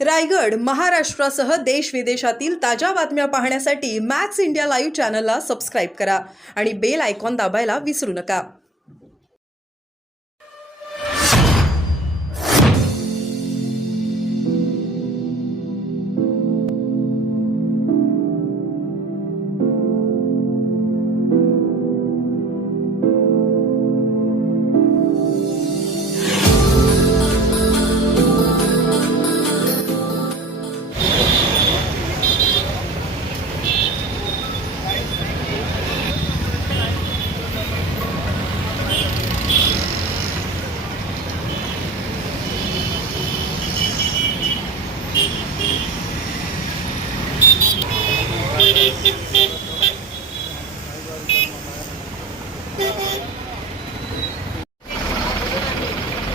रायगड, महाराष्ट्रासह देश विदेशातील ताज्या बातम्या पाहण्यासाठी मॅक्स इंडिया लाईव्ह चॅनलला सबस्क्राईब करा आणि बेल आयकॉन दाबायला विसरू नका.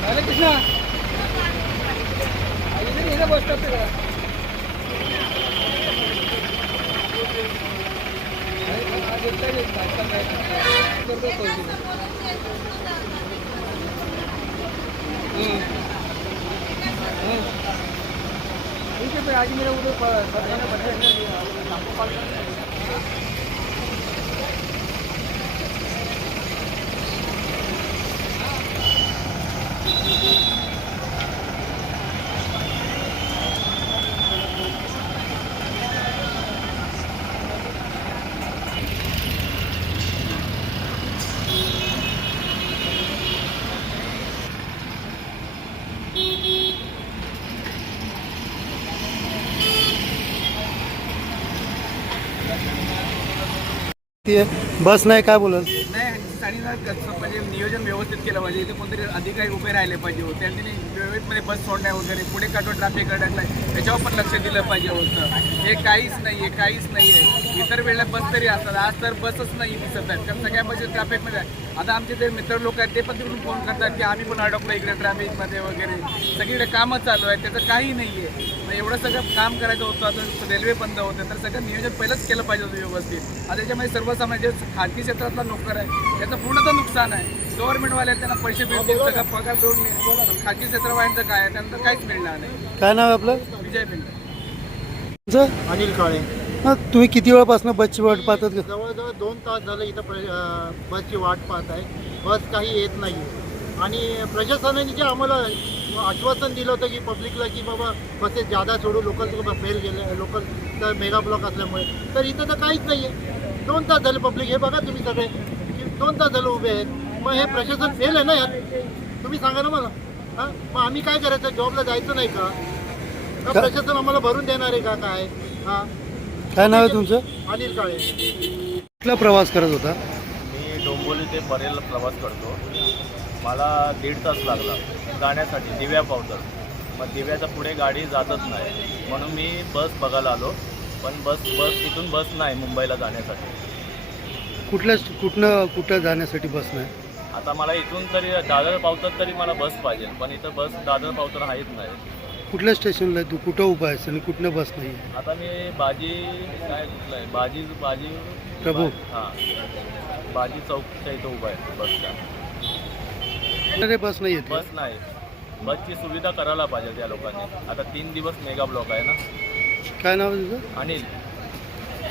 अरे कृष्णा इधर बस स्टॉप पे खड़ा ठीक है आज मेरा उधर बस नाही काय बोलत नाही म्हणजे नियोजन व्यवस्थित केलं पाहिजे. इथे कोणतरी अधिकारी उभे राहिले पाहिजे होते त्यांनी व्यवस्थितमध्ये बस सोडण्या वगैरे पुढे काढून ट्रॅफिक अडकलाय त्याच्यावर पण लक्ष दिलं पाहिजे होतं. हे काहीच नाही आहे. इतर वेळेला बस तरी असतात, आज तर बसच नाही दिसत आहेत कारण सगळ्या बसेस ट्रॅफिकमध्ये आहे. आता आमचे जे मित्र लोक आहेत ते पण तिकडून फोन करतात की आम्ही पण अडकलो इकडे ट्रॅफिकमध्ये वगैरे. सगळीकडे कामं चालू आहे, त्याचं काही नाही आहे. एवढं सगळं काम करायचं होतं, आता रेल्वे बंद होते तर सगळं नियोजन पहिलंच केलं पाहिजे होतं व्यवस्थित. आता त्याच्यामध्ये सर्वसामान्य जे खाजगी क्षेत्रातला नोकर आहे त्याचं पूर्णतः नुकसान आहे. गव्हर्नमेंटवाले त्यांना पैसे मिळतील, सगळं पगार देऊन खाजगी क्षेत्रवाल्यांचं काय आहे त्यांना काहीच मिळणार नाही. काय नाव आहे आपलं? विजय पिंड. तुमचं? अनिल काळे. तुम्ही किती वेळापासून बसची वाट पाहतात? जवळजवळ 2 तास झालं इथं बसची वाट पाहत आहे. बस काही येत नाही आणि प्रशासनाने जे आम्हाला आश्वासन दिलं होतं की पब्लिकला की बाबा बसेस जादा सोडू, लोकल फेल गेले, लोकल मेगा ब्लॉक असल्यामुळे, तर इथं तर काहीच नाही आहे. 2 तास झाले पब्लिक, हे बघा तुम्ही सगळे 2 तास झालं उभे आहेत. मग हे प्रशासन फेल आहे ना यार, तुम्ही सांगा ना मला. हां, मग आम्ही काय करायचं? जॉबला जायचं नाही का? प्रशासन आम्हाला भरून देणार आहे का काय? हां, काय नाव आहे तुमचं? अनिल काळे. कुठला प्रवास करत होता? मी डोंबिवली ते परेल प्रवास करतो. मला 1.5 तास लागला जाण्यासाठी दिव्या पावतर. मग दिव्याच्या पुढे गाडी जातच नाही म्हणून मी बस बघायला आलो, पण इथून बस नाही मुंबईला जाण्यासाठी. कुठं जाण्यासाठी बस नाही? आता मला इथून तरी दादर पावतर तरी मला बस पाहिजे, पण इथं बस दादर पावतर आहेच नाही. कुठल्या स्टेशनला आहे तू? कुठं उभा आहेस आणि कुठनं बस नाही? आता मी बाजी काय कुठलं आहे बाजी प्रभू. हां, बाजी चौकच्या इथं उभा आहे बसच्या. अरे बस नाही येत. बस नाही, बसची सुविधा करायला पाहिजे त्या लोकांनी. आता 3 दिवस मेगा ब्लॉक आहे ना. काय नाव आहे तुझं? अनिल.